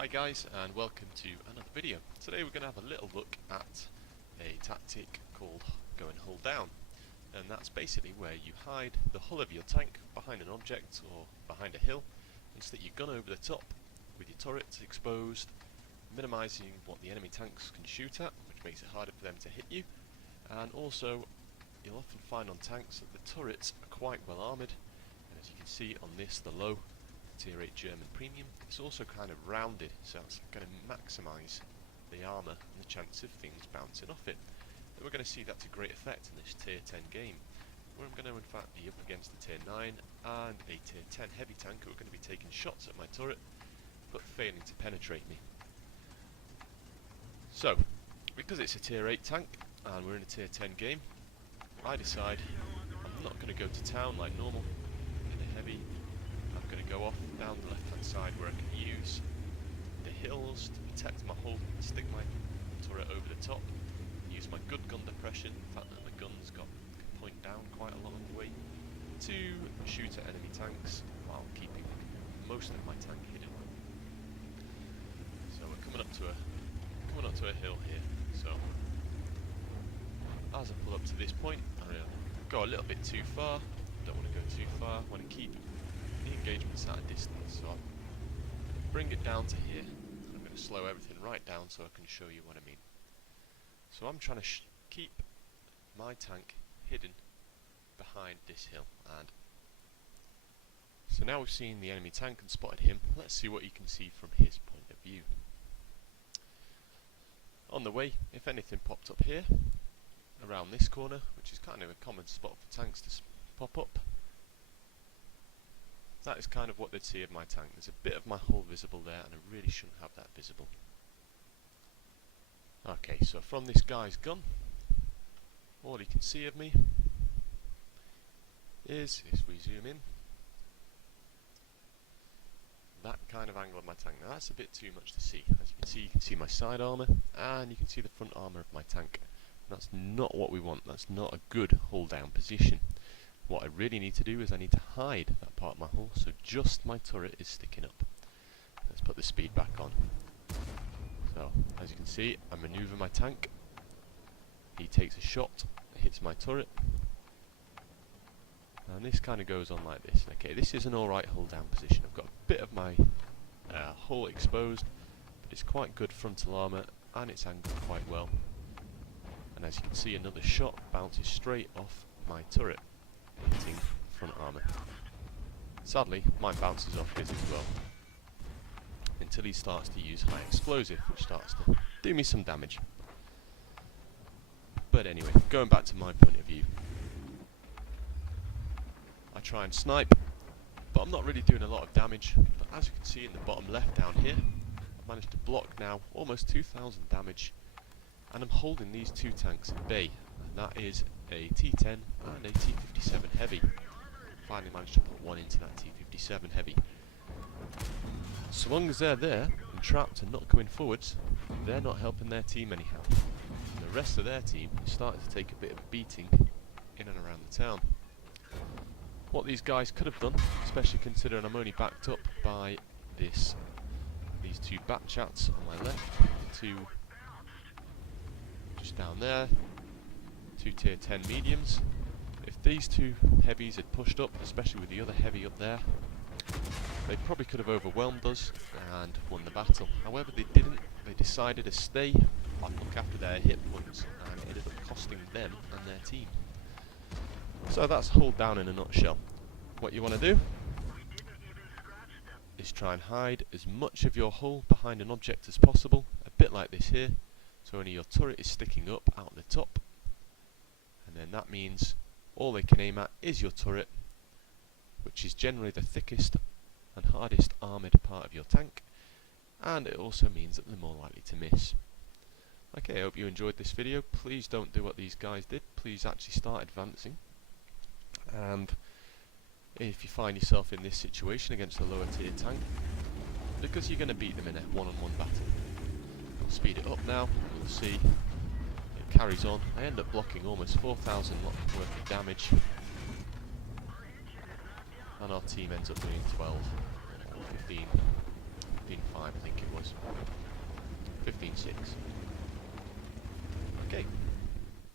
Hi guys, and welcome to another video. Today we're going to have a little look at a tactic called go and hull down, and that's basically where you hide the hull of your tank behind an object or behind a hill and stick your gun over the top with your turrets exposed, minimising what the enemy tanks can shoot at, which makes it harder for them to hit you. And also you'll often find on tanks that the turrets are quite well armoured, and as you can see on this, the Lowe Tier 8 German Premium, it's also kind of rounded, so it's going to maximise the armour and the chance of things bouncing off it. And we're going to see that to great effect in this Tier 10 game, where I'm going to in fact be up against a Tier 9 and a Tier 10 heavy tank who are going to be taking shots at my turret, but failing to penetrate me. So, because it's a Tier 8 tank, and we're in a Tier 10 game, I decide I'm not going to go to town like normal in a heavy. I'm going to go off down the left hand side where I can use the hills to protect my hull, stick my turret over the top, use my good gun depression, the fact that the gun's can point down quite a long way, to shoot at enemy tanks while keeping most of my tank hidden. So we're coming up to a hill here, so as I pull up to this point, I go a little bit too far, don't want to go too far, I want to keep the engagement's at a distance, so I'm going to bring it down to here. I'm going to slow everything right down so I can show you what I mean. So I'm trying to keep my tank hidden behind this hill, and so now we've seen the enemy tank and spotted him. Let's see what you can see from his point of view. On the way, if anything popped up here, around this corner, which is kind of a common spot for tanks to pop up, that is kind of what they'd see of my tank. There's a bit of my hull visible there, and I really shouldn't have that visible. Okay, so from this guy's gun, all he can see of me is, if we zoom in, that kind of angle of my tank. Now that's a bit too much to see. As you can see my side armour, and you can see the front armour of my tank. That's not what we want. That's not a good hull down position. What I really need to do is I need to hide that part of my hull, so just my turret is sticking up. Let's put the speed back on. So, as you can see, I manoeuvre my tank. He takes a shot, hits my turret. And this kind of goes on like this. Okay, this is an alright hull down position. I've got a bit of my hull exposed, but it's quite good frontal armour, and it's angled quite well. And as you can see, another shot bounces straight off my turret, hitting front armour. Sadly, mine bounces off his as well, until he starts to use high explosive, which starts to do me some damage. But anyway, going back to my point of view, I try and snipe, but I'm not really doing a lot of damage. But as you can see in the bottom left down here, I've managed to block now almost 2,000 damage, and I'm holding these two tanks at bay, and that is a T10 and a T57 heavy. Finally managed to put one into that T57 heavy. So long as they're there and trapped and not going forwards, they're not helping their team anyhow. And the rest of their team is starting to take a bit of a beating in and around the town. What these guys could have done, especially considering I'm only backed up by these two back chats on my left, two just down there, two Tier 10 mediums. If these two heavies had pushed up, especially with the other heavy up there, they probably could have overwhelmed us and won the battle. However, they didn't. They decided to stay and look after their hit points, and it ended up costing them and their team. So that's hull down in a nutshell. What you want to do is try and hide as much of your hull behind an object as possible, a bit like this here, so only your turret is sticking up out the top, and then that means all they can aim at is your turret, which is generally the thickest and hardest armoured part of your tank, and it also means that they're more likely to miss. Okay, I hope you enjoyed this video. Please don't do what these guys did. Please actually start advancing, and if you find yourself in this situation against a lower tier tank, because you're going to beat them in a one-on-one battle. I'll speed it up now, you'll see it carries on. I end up blocking almost 4,000 worth of damage, and our team ends up doing 12 or 15, 5 I think it was. was. 15.6. Okay.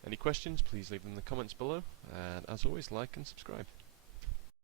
Any questions, please leave them in the comments below, and as always, like and subscribe.